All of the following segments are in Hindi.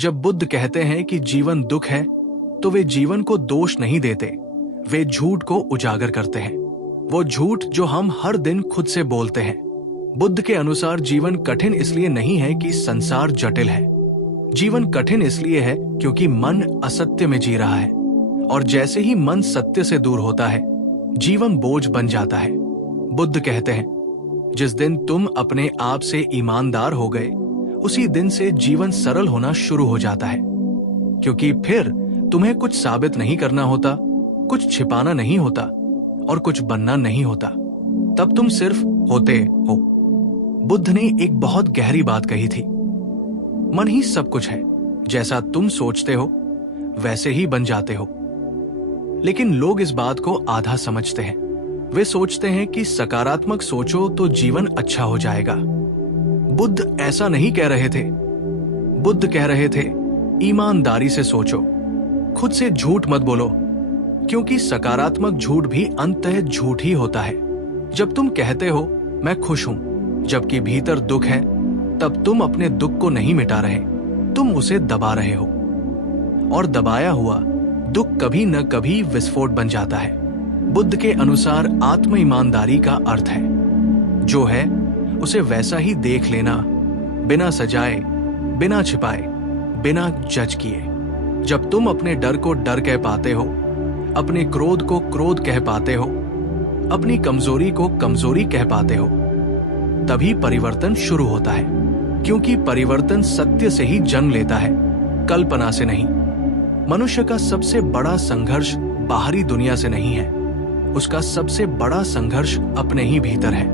जब बुद्ध कहते हैं कि जीवन दुख है, तो वे जीवन को दोष नहीं देते, वे झूठ को उजागर करते हैं। वो झूठ जो हम हर दिन खुद से बोलते हैं। बुद्ध के अनुसार जीवन कठिन इसलिए नहीं है कि संसार जटिल है। जीवन कठिन इसलिए है क्योंकि मन असत्य में जी रहा है, और जैसे ही मन सत्य से दूर होता है, जीवन बोझ बन जाता है। बुद्ध कहते हैं, जिस दिन तुम अपने आप से ईमानदार हो गए, उसी दिन से जीवन सरल होना शुरू हो जाता है, क्योंकि फिर तुम्हें कुछ साबित नहीं करना होता, कुछ छिपाना नहीं होता और कुछ बनना नहीं होता। तब तुम सिर्फ होते हो। बुद्ध ने एक बहुत गहरी बात कही थी। मन ही सब कुछ है, जैसा तुम सोचते हो वैसे ही बन जाते हो। लेकिन लोग इस बात को आधा समझते हैं। वे सोचते हैं कि सकारात्मक सोचो तो जीवन अच्छा हो जाएगा। बुद्ध ऐसा नहीं कह रहे थे। बुद्ध कह रहे थे, ईमानदारी से सोचो, खुद से झूठ मत बोलो, क्योंकि सकारात्मक झूठ भी अंततः झूठ ही होता है। जब तुम कहते हो मैं खुश हूं, जबकि भीतर दुख है, तब तुम अपने दुख को नहीं मिटा रहे, तुम उसे दबा रहे हो। और दबाया हुआ दुख कभी न कभी विस्फोट बन जाता है। बुद्ध के अनुसार आत्म ईमानदारी का अर्थ है, जो है उसे वैसा ही देख लेना, बिना सजाए, बिना छिपाए, बिना जज किए। जब तुम अपने डर को डर कह पाते हो, अपने क्रोध को क्रोध कह पाते हो, अपनी कमजोरी को कमजोरी कह पाते हो, तभी परिवर्तन शुरू होता है। क्योंकि परिवर्तन सत्य से ही जन्म लेता है, कल्पना से नहीं। मनुष्य का सबसे बड़ा संघर्ष बाहरी दुनिया से नहीं है, उसका सबसे बड़ा संघर्ष अपने ही भीतर है।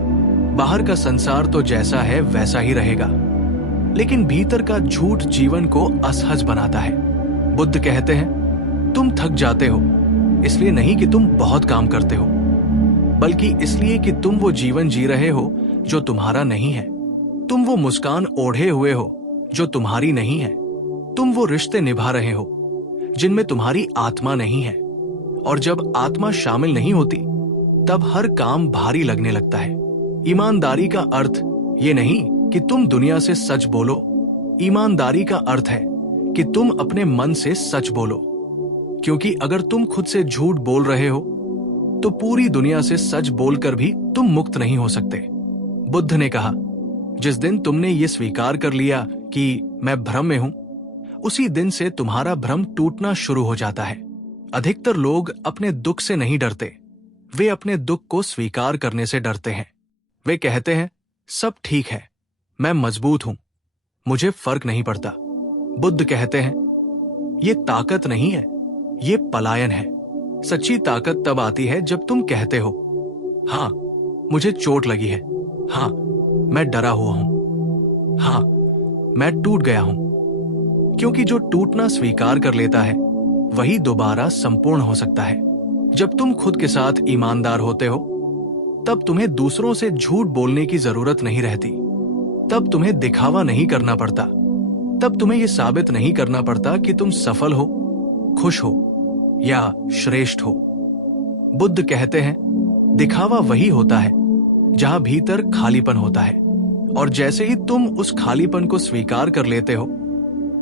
बाहर का संसार तो जैसा है वैसा ही रहेगा, लेकिन भीतर का झूठ जीवन को असहज बनाता है। बुद्ध कहते हैं, तुम थक जाते हो इसलिए नहीं कि तुम बहुत काम करते हो, बल्कि इसलिए कि तुम वो जीवन जी रहे हो जो तुम्हारा नहीं है। तुम वो मुस्कान ओढ़े हुए हो जो तुम्हारी नहीं है। तुम वो रिश्ते निभा रहे हो जिनमें तुम्हारी आत्मा नहीं है। और जब आत्मा शामिल नहीं होती, तब हर काम भारी लगने लगता है। ईमानदारी का अर्थ ये नहीं कि तुम दुनिया से सच बोलो। ईमानदारी का अर्थ है कि तुम अपने मन से सच बोलो, क्योंकि अगर तुम खुद से झूठ बोल रहे हो, तो पूरी दुनिया से सच बोलकर भी तुम मुक्त नहीं हो सकते। बुद्ध ने कहा, जिस दिन तुमने ये स्वीकार कर लिया कि मैं भ्रम में हूं, उसी दिन से तुम्हारा भ्रम टूटना शुरू हो जाता है। अधिकतर लोग अपने दुख से नहीं डरते, वे अपने दुख को स्वीकार करने से डरते हैं। वे कहते हैं, सब ठीक है, मैं मजबूत हूं, मुझे फर्क नहीं पड़ता। बुद्ध कहते हैं, ये ताकत नहीं है, ये पलायन है। सच्ची ताकत तब आती है जब तुम कहते हो, हाँ मुझे चोट लगी है, हाँ मैं डरा हुआ हूं, हाँ मैं टूट गया हूं। क्योंकि जो टूटना स्वीकार कर लेता है, वही दोबारा संपूर्ण हो सकता है। जब तुम खुद के साथ ईमानदार होते हो, तब तुम्हें दूसरों से झूठ बोलने की जरूरत नहीं रहती। तब तुम्हें दिखावा नहीं करना पड़ता। तब तुम्हें यह साबित नहीं करना पड़ता कि तुम सफल हो, खुश हो या श्रेष्ठ हो। बुद्ध कहते हैं, दिखावा वही होता है जहां भीतर खालीपन होता है, और जैसे ही तुम उस खालीपन को स्वीकार कर लेते हो,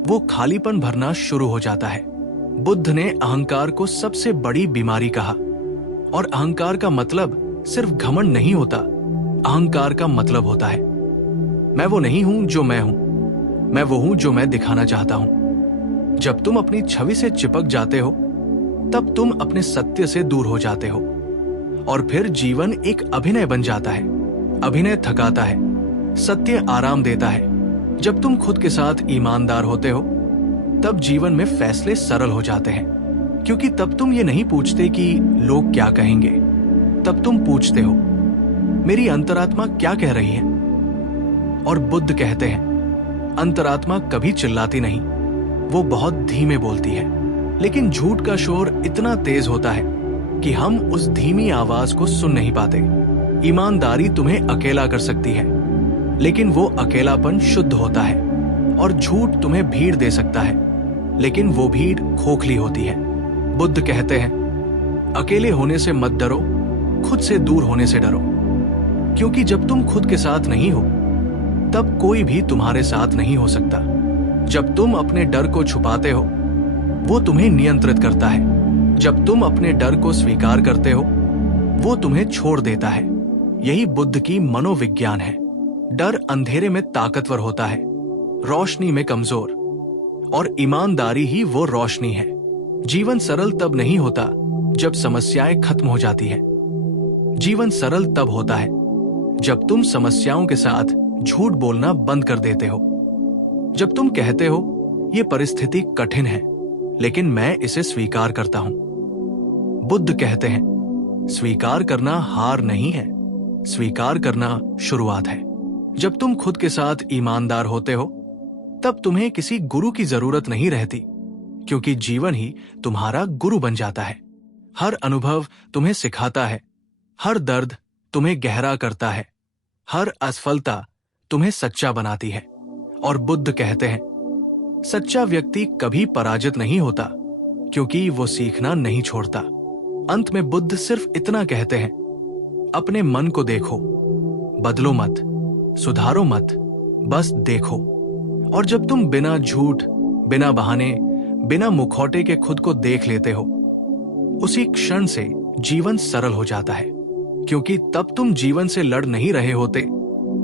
वो खालीपन भरना शुरू हो जाता है। बुद्ध ने अहंकार को सबसे बड़ी बीमारी कहा, और अहंकार का मतलब सिर्फ घमंड नहीं होता। अहंकार का मतलब होता है, मैं वो नहीं हूं जो मैं हूं, मैं वो हूं जो मैं दिखाना चाहता हूं। जब तुम अपनी छवि से चिपक जाते हो, तब तुम अपने सत्य से दूर हो जाते हो, और फिर जीवन एक अभिनय बन जाता है। अभिनय थकाता है, सत्य आराम देता है। जब तुम खुद के साथ ईमानदार होते हो, तब जीवन में फैसले सरल हो जाते हैं, क्योंकि तब तुम ये नहीं पूछते कि लोग क्या कहेंगे। तब तुम पूछते हो, मेरी अंतरात्मा क्या कह रही है। और बुद्ध कहते हैं, अंतरात्मा कभी चिल्लाती नहीं, वो बहुत धीमे बोलती है। लेकिन झूठ का शोर इतना तेज होता है कि हम उस धीमी आवाज को सुन नहीं पाते। ईमानदारी तुम्हें अकेला कर सकती है, लेकिन वो अकेलापन शुद्ध होता है। और झूठ तुम्हें भीड़ दे सकता है, लेकिन वो भीड़ खोखली होती है। बुद्ध कहते हैं, अकेले होने से मत डरो, खुद से दूर होने से डरो। क्योंकि जब तुम खुद के साथ नहीं हो, तब कोई भी तुम्हारे साथ नहीं हो सकता। जब तुम अपने डर को छुपाते हो, वो तुम्हें नियंत्रित करता है। जब तुम अपने डर को स्वीकार करते हो, वो तुम्हें छोड़ देता है। यही बुद्ध की मनोविज्ञान है। डर अंधेरे में ताकतवर होता है, रोशनी में कमजोर, और ईमानदारी ही वो रोशनी है। जीवन सरल तब नहीं होता जब समस्याएं खत्म हो जाती है। जीवन सरल तब होता है जब तुम समस्याओं के साथ झूठ बोलना बंद कर देते हो। जब तुम कहते हो ये परिस्थिति कठिन है, लेकिन मैं इसे स्वीकार करता हूं। बुद्ध कहते हैं, स्वीकार करना हार नहीं है, स्वीकार करना शुरुआत है। जब तुम खुद के साथ ईमानदार होते हो, तब तुम्हें किसी गुरु की जरूरत नहीं रहती, क्योंकि जीवन ही तुम्हारा गुरु बन जाता है। हर अनुभव तुम्हें सिखाता है, हर दर्द तुम्हें गहरा करता है, हर असफलता तुम्हें सच्चा बनाती है। और बुद्ध कहते हैं, सच्चा व्यक्ति कभी पराजित नहीं होता, क्योंकि वो सीखना नहीं छोड़ता। अंत में बुद्ध सिर्फ इतना कहते हैं, अपने मन को देखो, बदलो मत, सुधारो मत, बस देखो। और जब तुम बिना झूठ, बिना बहाने, बिना मुखौटे के खुद को देख लेते हो, उसी क्षण से जीवन सरल हो जाता है। क्योंकि तब तुम जीवन से लड़ नहीं रहे होते,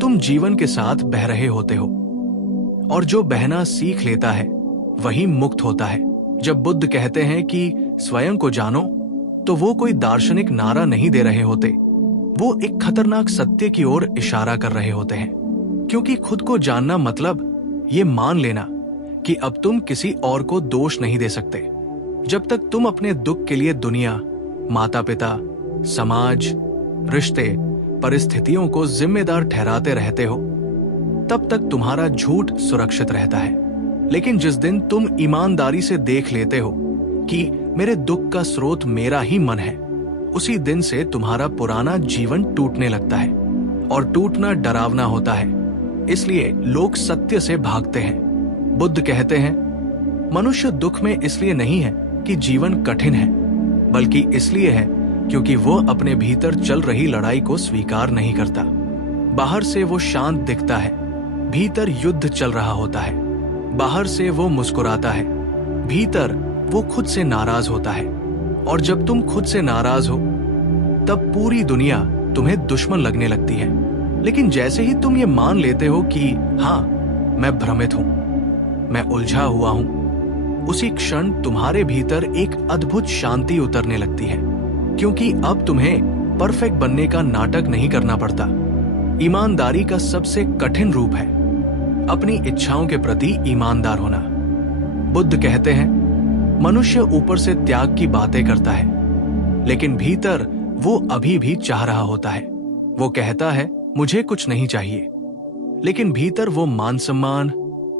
तुम जीवन के साथ बह रहे होते हो। और जो बहना सीख लेता है वही मुक्त होता है। जब बुद्ध कहते हैं कि स्वयं को जानो, तो वो कोई दार्शनिक नारा नहीं दे रहे होते, वो एक खतरनाक सत्य की ओर इशारा कर रहे होते हैं। क्योंकि खुद को जानना मतलब ये मान लेना कि अब तुम किसी और को दोष नहीं दे सकते। जब तक तुम अपने दुख के लिए दुनिया, माता पिता, समाज, रिश्ते, परिस्थितियों को जिम्मेदार ठहराते रहते हो, तब तक तुम्हारा झूठ सुरक्षित रहता है। लेकिन जिस दिन तुम ईमानदारी से देख लेते हो कि मेरे दुख का स्रोत मेरा ही मन है, उसी दिन से तुम्हारा पुराना जीवन टूटने लगता है। और टूटना डरावना होता है, इसलिए लोग सत्य से भागते हैं। बुद्ध कहते हैं, मनुष्य दुख में इसलिए नहीं है कि जीवन कठिन है, बल्कि इसलिए है क्योंकि वो अपने भीतर चल रही लड़ाई को स्वीकार नहीं करता। बाहर से वो शांत दिखता है, भीतर युद्ध चल रहा होता है। बाहर से वो मुस्कुराता है, भीतर वो खुद से नाराज होता है। और जब तुम खुद से नाराज हो, तब पूरी दुनिया तुम्हें दुश्मन लगने लगती है। लेकिन जैसे ही तुम ये मान लेते हो कि हाँ, मैं भ्रमित हूं, मैं उलझा हुआ हूं, उसी क्षण तुम्हारे भीतर एक अद्भुत शांति उतरने लगती है। क्योंकि अब तुम्हें परफेक्ट बनने का नाटक नहीं करना पड़ता। ईमानदारी का सबसे कठिन रूप है अपनी इच्छाओं के प्रति ईमानदार होना। बुद्ध कहते हैं, मनुष्य ऊपर से त्याग की बातें करता है, लेकिन भीतर वो अभी भी चाह रहा होता है। वो कहता है, मुझे कुछ नहीं चाहिए, लेकिन भीतर वो मान सम्मान,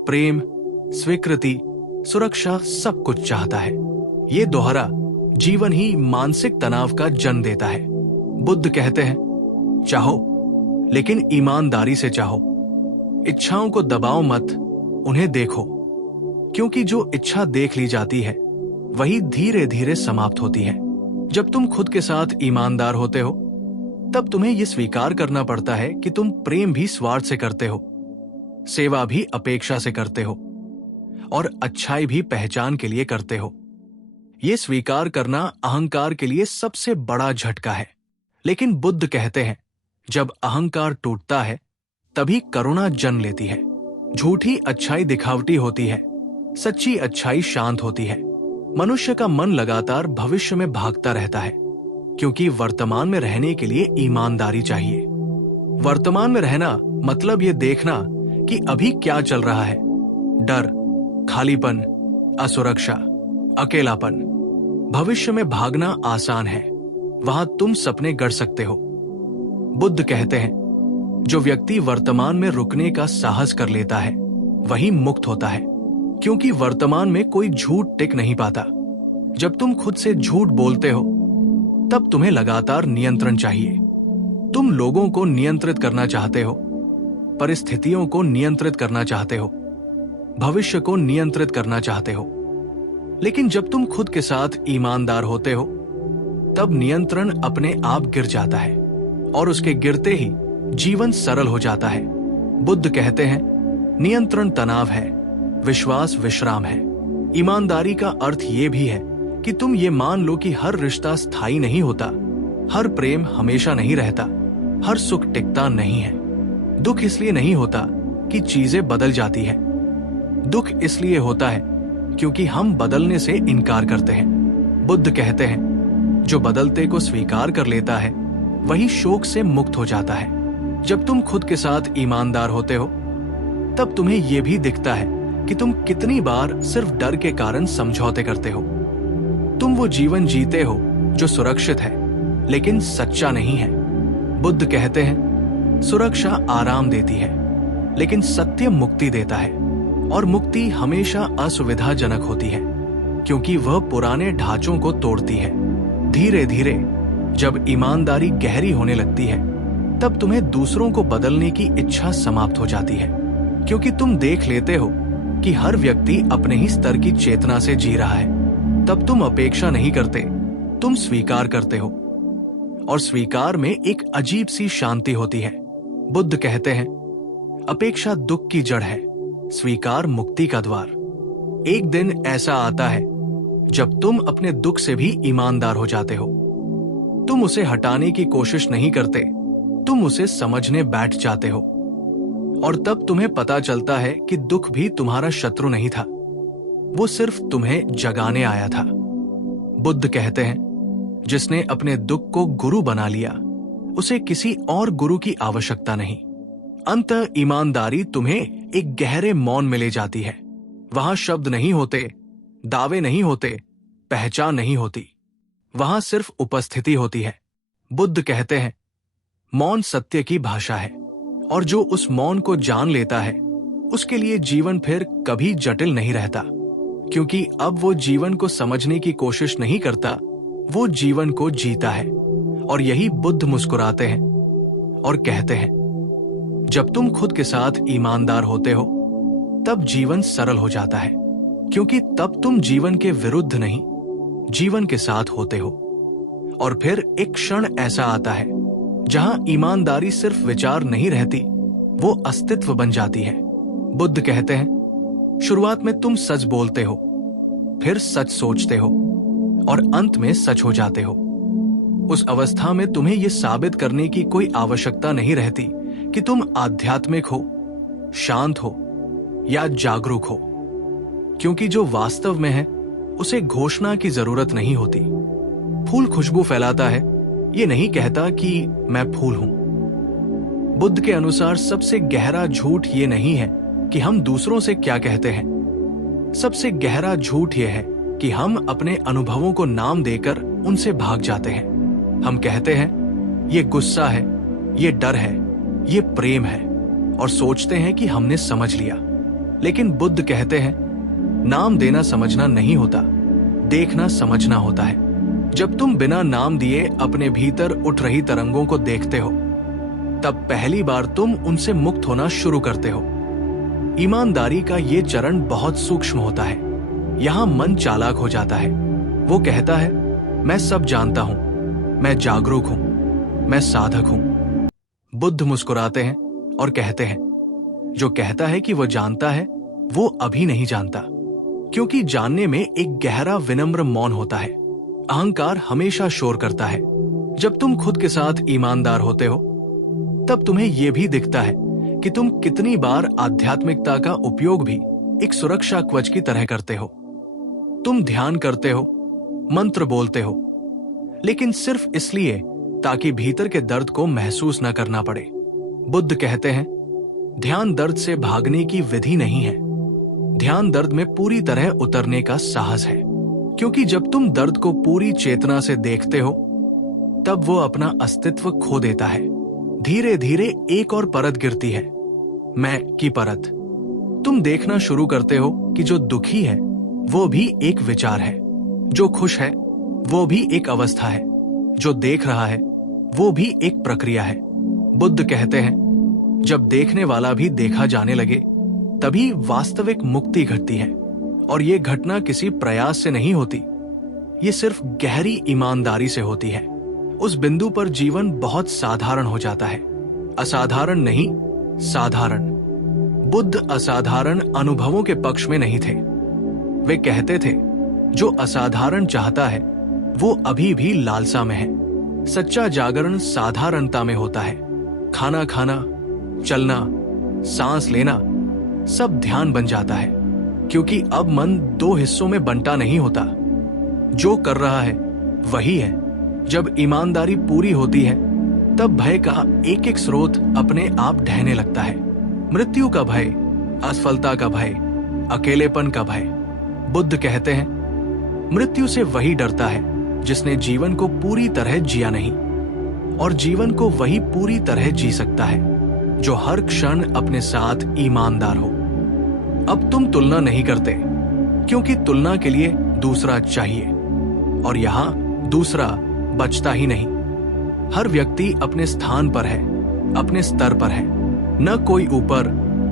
प्रेम, स्वीकृति, सुरक्षा सब कुछ चाहता है। ये दोहरा जीवन ही मानसिक तनाव का जन्म देता है। बुद्ध कहते हैं, चाहो, लेकिन ईमानदारी से चाहो। इच्छाओं को दबाओ मत, उन्हें देखो। क्योंकि जो इच्छा देख ली जाती है, वही धीरे धीरे समाप्त होती है। जब तुम खुद के साथ ईमानदार होते हो, तब तुम्हें यह स्वीकार करना पड़ता है कि तुम प्रेम भी स्वार्थ से करते हो, सेवा भी अपेक्षा से करते हो, और अच्छाई भी पहचान के लिए करते हो। ये स्वीकार करना अहंकार के लिए सबसे बड़ा झटका है। लेकिन बुद्ध कहते हैं, जब अहंकार टूटता है, तभी करुणा जन्म लेती है। झूठी अच्छाई दिखावटी होती है, सच्ची अच्छाई शांत होती है। मनुष्य का मन लगातार भविष्य में भागता रहता है, क्योंकि वर्तमान में रहने के लिए ईमानदारी चाहिए। वर्तमान में रहना मतलब ये देखना कि अभी क्या चल रहा है। डर, खालीपन, असुरक्षा, अकेलापन। भविष्य में भागना आसान है, वहां तुम सपने गढ़ सकते हो। बुद्ध कहते हैं, जो व्यक्ति वर्तमान में रुकने का साहस कर लेता है, वही मुक्त होता है। क्योंकि वर्तमान में कोई झूठ टिक नहीं पाता। जब तुम खुद से झूठ बोलते हो, तब तुम्हें लगातार नियंत्रण चाहिए। तुम लोगों को नियंत्रित करना चाहते हो, परिस्थितियों को नियंत्रित करना चाहते हो, भविष्य को नियंत्रित करना चाहते हो। लेकिन जब तुम खुद के साथ ईमानदार होते हो, तब नियंत्रण अपने आप गिर जाता है, और उसके गिरते ही जीवन सरल हो जाता है। बुद्ध कहते हैं, नियंत्रण तनाव है, विश्वास विश्राम है। ईमानदारी का अर्थ ये भी है कि तुम ये मान लो कि हर रिश्ता स्थायी नहीं होता, हर प्रेम हमेशा नहीं रहता, हर सुख टिकता नहीं है। दुख इसलिए नहीं होता कि चीजें बदल जाती है, दुख इसलिए होता है क्योंकि हम बदलने से इनकार करते हैं। बुद्ध कहते हैं, जो बदलते को स्वीकार कर लेता है वही शोक से मुक्त हो जाता है। जब तुम खुद के साथ ईमानदार होते हो तब तुम्हें यह भी दिखता है कि तुम कितनी बार सिर्फ डर के कारण समझौते करते हो। तुम वो जीवन जीते हो जो सुरक्षित है लेकिन सच्चा नहीं है। बुद्ध कहते हैं, सुरक्षा आराम देती है लेकिन सत्य मुक्ति देता है, और मुक्ति हमेशा असुविधाजनक होती है क्योंकि वह पुराने ढांचों को तोड़ती है। धीरे धीरे जब ईमानदारी गहरी होने लगती है तब तुम्हें दूसरों को बदलने की इच्छा समाप्त हो जाती है, क्योंकि तुम देख लेते हो कि हर व्यक्ति अपने ही स्तर की चेतना से जी रहा है। तब तुम अपेक्षा नहीं करते, तुम स्वीकार करते हो, और स्वीकार में एक अजीब सी शांति होती है। बुद्ध कहते हैं, अपेक्षा दुख की जड़ है, स्वीकार मुक्ति का द्वार। एक दिन ऐसा आता है जब तुम अपने दुख से भी ईमानदार हो जाते हो। तुम उसे हटाने की कोशिश नहीं करते, तुम उसे समझने बैठ जाते हो, और तब तुम्हें पता चलता है कि दुख भी तुम्हारा शत्रु नहीं था, वो सिर्फ तुम्हें जगाने आया था। बुद्ध कहते हैं, जिसने अपने दुख को गुरु बना लिया उसे किसी और गुरु की आवश्यकता नहीं। अंततः ईमानदारी तुम्हें एक गहरे मौन में ले जाती है। वहां शब्द नहीं होते, दावे नहीं होते, पहचान नहीं होती, वहां सिर्फ उपस्थिति होती है। बुद्ध कहते हैं, मौन सत्य की भाषा है, और जो उस मौन को जान लेता है उसके लिए जीवन फिर कभी जटिल नहीं रहता, क्योंकि अब वो जीवन को समझने की कोशिश नहीं करता, वो जीवन को जीता है। और यही बुद्ध मुस्कुराते हैं और कहते हैं, जब तुम खुद के साथ ईमानदार होते हो तब जीवन सरल हो जाता है, क्योंकि तब तुम जीवन के विरुद्ध नहीं, जीवन के साथ होते हो। और फिर एक क्षण ऐसा आता है जहां ईमानदारी सिर्फ विचार नहीं रहती, वो अस्तित्व बन जाती है। बुद्ध कहते हैं, शुरुआत में तुम सच बोलते हो, फिर सच सोचते हो, और अंत में सच हो जाते हो। उस अवस्था में तुम्हें यह साबित करने की कोई आवश्यकता नहीं रहती कि तुम आध्यात्मिक हो, शांत हो या जागरूक हो, क्योंकि जो वास्तव में है उसे घोषणा की जरूरत नहीं होती। फूल खुशबू फैलाता है, ये नहीं कहता कि मैं फूल हूं। बुद्ध के अनुसार सबसे गहरा झूठ ये नहीं है कि हम दूसरों से क्या कहते हैं, सबसे गहरा झूठ ये है कि हम अपने अनुभवों को नाम देकर उनसे भाग जाते हैं। हम कहते हैं, ये गुस्सा है, ये डर है, ये प्रेम है, और सोचते हैं कि हमने समझ लिया। लेकिन बुद्ध कहते हैं, नाम देना समझना नहीं होता, देखना समझना होता है। जब तुम बिना नाम दिए अपने भीतर उठ रही तरंगों को देखते हो तब पहली बार तुम उनसे मुक्त होना शुरू करते हो। ईमानदारी का ये चरण बहुत सूक्ष्म होता है। यहां मन चालाक हो जाता है, वो कहता है, मैं सब जानता हूं, मैं जागरूक हूं, मैं साधक हूं। बुद्ध मुस्कुराते हैं और कहते हैं, जो कहता है कि वो जानता है वो अभी नहीं जानता, क्योंकि जानने में एक गहरा विनम्र मौन होता है। अहंकार हमेशा शोर करता है। जब तुम खुद के साथ ईमानदार होते हो तब तुम्हें यह भी दिखता है कि तुम कितनी बार आध्यात्मिकता का उपयोग भी एक सुरक्षा कवच की तरह करते हो। तुम ध्यान करते हो, मंत्र बोलते हो, लेकिन सिर्फ इसलिए ताकि भीतर के दर्द को महसूस न करना पड़े। बुद्ध कहते हैं, ध्यान दर्द से भागने की विधि नहीं है, ध्यान दर्द में पूरी तरह उतरने का साहस है। क्योंकि जब तुम दर्द को पूरी चेतना से देखते हो तब वो अपना अस्तित्व खो देता है। धीरे धीरे एक और परत गिरती है, मैं की परत। तुम देखना शुरू करते हो कि जो दुखी है वो भी एक विचार है, जो खुश है वो भी एक अवस्था है, जो देख रहा है वो भी एक प्रक्रिया है। बुद्ध कहते हैं, जब देखने वाला भी देखा जाने लगे तभी वास्तविक मुक्ति घटती है। और ये घटना किसी प्रयास से नहीं होती, ये सिर्फ गहरी ईमानदारी से होती है। उस बिंदु पर जीवन बहुत साधारण हो जाता है, असाधारण नहीं, साधारण। बुद्ध असाधारण अनुभवों के पक्ष में नहीं थे। वे कहते थे, जो असाधारण चाहता है वो अभी भी लालसा में है। सच्चा जागरण साधारणता में होता है। खाना खाना, चलना, सांस लेना सब ध्यान बन जाता है, क्योंकि अब मन दो हिस्सों में बंटा नहीं होता। जो कर रहा है वही है। जब ईमानदारी पूरी होती है तब भय का एक एक स्रोत अपने आप ढहने लगता है। मृत्यु का भय, असफलता का भय, अकेलेपन का भय। बुद्ध कहते हैं, मृत्यु से वही डरता है जिसने जीवन को पूरी तरह जिया नहीं, और जीवन को वही पूरी तरह जी सकता है जो हर क्षण अपने साथ ईमानदार हो। अब तुम तुलना नहीं करते, क्योंकि तुलना के लिए दूसरा चाहिए, और यहां दूसरा बचता ही नहीं। हर व्यक्ति अपने स्थान पर है, अपने स्तर पर है, न कोई ऊपर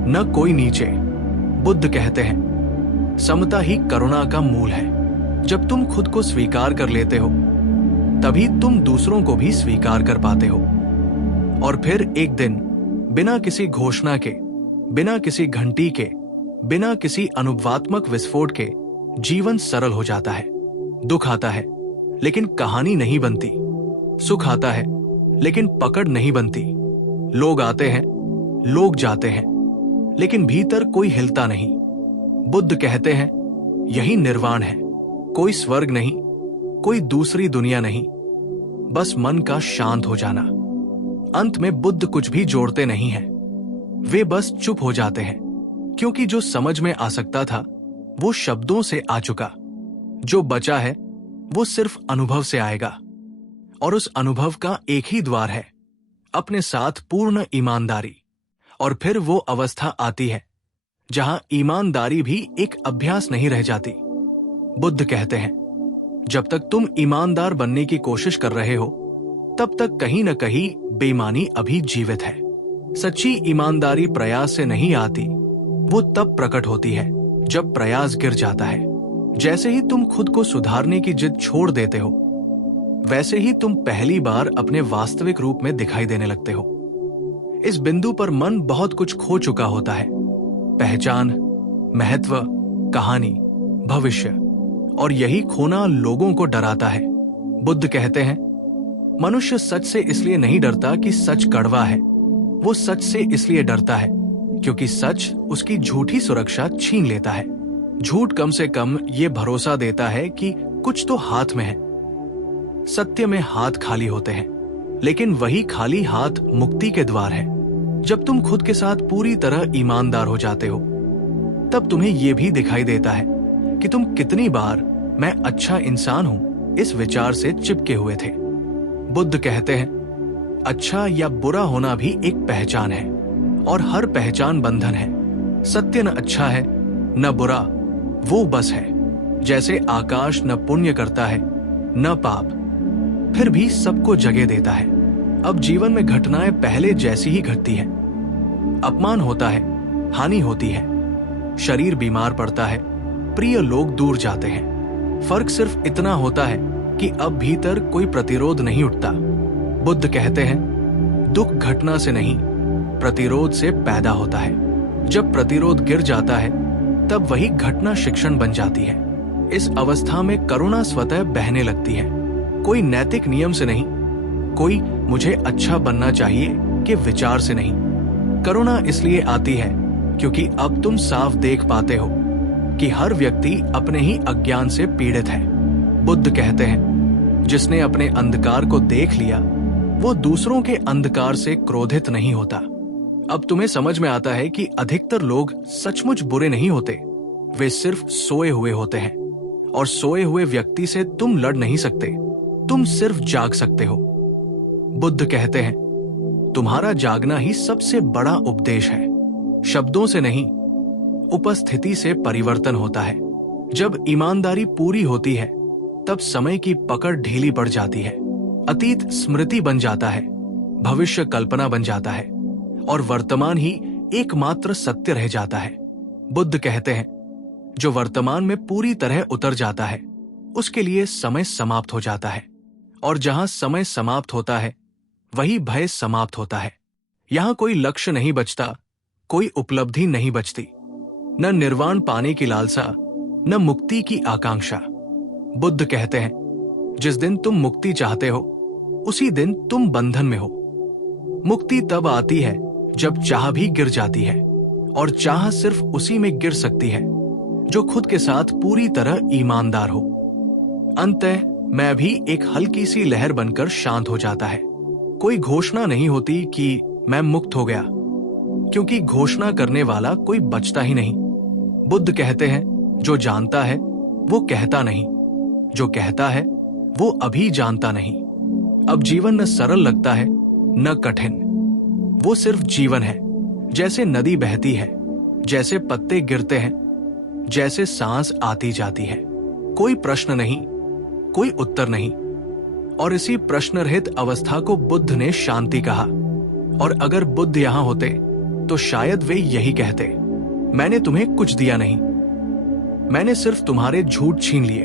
न कोई नीचे। बुद्ध कहते हैं, समता ही करुणा का मूल है। जब तुम खुद को स्वीकार कर लेते हो तभी तुम दूसरों को भी स्वीकार कर पाते हो। और फिर एक दिन बिना किसी घोषणा के, बिना किसी घंटी के, बिना किसी अनुभवात्मक विस्फोट के जीवन सरल हो जाता है। दुख आता है लेकिन कहानी नहीं बनती। सुख आता है लेकिन पकड़ नहीं बनती। लोग आते हैं, लोग जाते हैं, लेकिन भीतर कोई हिलता नहीं। बुद्ध कहते हैं, यही निर्वाण है। कोई स्वर्ग नहीं, कोई दूसरी दुनिया नहीं, बस मन का शांत हो जाना। अंत में बुद्ध कुछ भी जोड़ते नहीं हैं। वे बस चुप हो जाते हैं, क्योंकि जो समझ में आ सकता था वो शब्दों से आ चुका। जो बचा है वो सिर्फ अनुभव से आएगा, और उस अनुभव का एक ही द्वार है, अपने साथ पूर्ण ईमानदारी। और फिर वो अवस्था आती है जहां ईमानदारी भी एक अभ्यास नहीं रह जाती। बुद्ध कहते हैं, जब तक तुम ईमानदार बनने की कोशिश कर रहे हो तब तक कहीं न कहीं बेईमानी अभी जीवित है। सच्ची ईमानदारी प्रयास से नहीं आती, वो तब प्रकट होती है जब प्रयास गिर जाता है। जैसे ही तुम खुद को सुधारने की जिद छोड़ देते हो, वैसे ही तुम पहली बार अपने वास्तविक रूप में दिखाई देने लगते हो। इस बिंदु पर मन बहुत कुछ खो चुका होता है, पहचान, महत्व, कहानी, भविष्य, और यही खोना लोगों को डराता है। बुद्ध कहते हैं, मनुष्य सच से इसलिए नहीं डरता कि सच कड़वा है, वो सच से इसलिए डरता है क्योंकि सच उसकी झूठी सुरक्षा छीन लेता है। झूठ कम से कम ये भरोसा देता है कि कुछ तो हाथ में है। सत्य में हाथ खाली होते हैं, लेकिन वही खाली हाथ मुक्ति के द्वार है। जब तुम खुद के साथ पूरी तरह ईमानदार हो जाते हो, तब तुम्हें यह भी दिखाई देता है कि तुम कितनी बार मैं अच्छा इंसान हूं इस विचार से चिपके हुए थे। बुद्ध कहते हैं, अच्छा या बुरा होना भी एक पहचान है, और हर पहचान बंधन है। सत्य न अच्छा है न बुरा, वो बस है। जैसे आकाश न पुण्य करता है न पाप, फिर भी सबको जगह देता है। अब जीवन में घटनाएं पहले जैसी ही घटती हैं। अपमान होता है, हानि होती है, शरीर बीमार पड़ता है, प्रिय लोग दूर जाते हैं। फर्क सिर्फ इतना होता है कि अब भीतर कोई प्रतिरोध नहीं उठता। बुद्ध कहते हैं, दुख घटना से नहीं, प्रतिरोध से पैदा होता है। जब प्रतिरोध गिर जाता है तब वही घटना शिक्षण बन जाती है। इस अवस्था में करुणा स्वतः बहने लगती है, कोई नैतिक नियम से नहीं, कोई मुझे अच्छा बनना चाहिए के विचार से नहीं। करुणा इसलिए आती है क्योंकि अब तुम साफ देख पाते हो कि हर व्यक्ति अपने ही अज्ञान से पीड़ित है। बुद्ध कहते हैं, जिसने अपने अंधकार को देख लिया वो दूसरों के अंधकार से क्रोधित नहीं होता। अब तुम्हें समझ में आता है कि अधिकतर लोग सचमुच बुरे नहीं होते, वे सिर्फ सोए हुए होते हैं, और सोए हुए व्यक्ति से तुम लड़ नहीं सकते, तुम सिर्फ जाग सकते हो। बुद्ध कहते हैं, तुम्हारा जागना ही सबसे बड़ा उपदेश है। शब्दों से नहीं, उपस्थिति से परिवर्तन होता है। जब ईमानदारी पूरी होती है तब समय की पकड़ ढीली पड़ जाती है। अतीत स्मृति बन जाता है, भविष्य कल्पना बन जाता है, और वर्तमान ही एकमात्र सत्य रह जाता है। बुद्ध कहते हैं, जो वर्तमान में पूरी तरह उतर जाता है उसके लिए समय समाप्त हो जाता है, और जहां समय समाप्त होता है वही भय समाप्त होता है। यहां कोई लक्ष्य नहीं बचता, कोई उपलब्धि नहीं बचती, न निर्वाण पाने की लालसा, न मुक्ति की आकांक्षा। बुद्ध कहते हैं, जिस दिन तुम मुक्ति चाहते हो उसी दिन तुम बंधन में हो। मुक्ति तब आती है जब चाह भी गिर जाती है, और चाह सिर्फ उसी में गिर सकती है जो खुद के साथ पूरी तरह ईमानदार हो। अंततः मैं भी एक हल्की सी लहर बनकर शांत हो जाता है। कोई घोषणा नहीं होती कि मैं मुक्त हो गया, क्योंकि घोषणा करने वाला कोई बचता ही नहीं। बुद्ध कहते हैं, जो जानता है वो कहता नहीं, जो कहता है वो अभी जानता नहीं। अब जीवन न सरल लगता है न कठिन, वो सिर्फ जीवन है। जैसे नदी बहती है, जैसे पत्ते गिरते हैं, जैसे सांस आती जाती है। कोई प्रश्न नहीं, कोई उत्तर नहीं। और इसी प्रश्न रहित अवस्था को बुद्ध ने शांति कहा। और अगर बुद्ध यहां होते तो शायद वे यही कहते, मैंने तुम्हें कुछ दिया नहीं, मैंने सिर्फ तुम्हारे झूठ छीन लिए।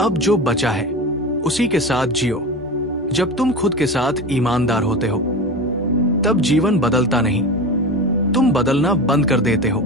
अब जो बचा है उसी के साथ जियो। जब तुम खुद के साथ ईमानदार होते हो तब जीवन बदलता नहीं, तुम बदलना बंद कर देते हो।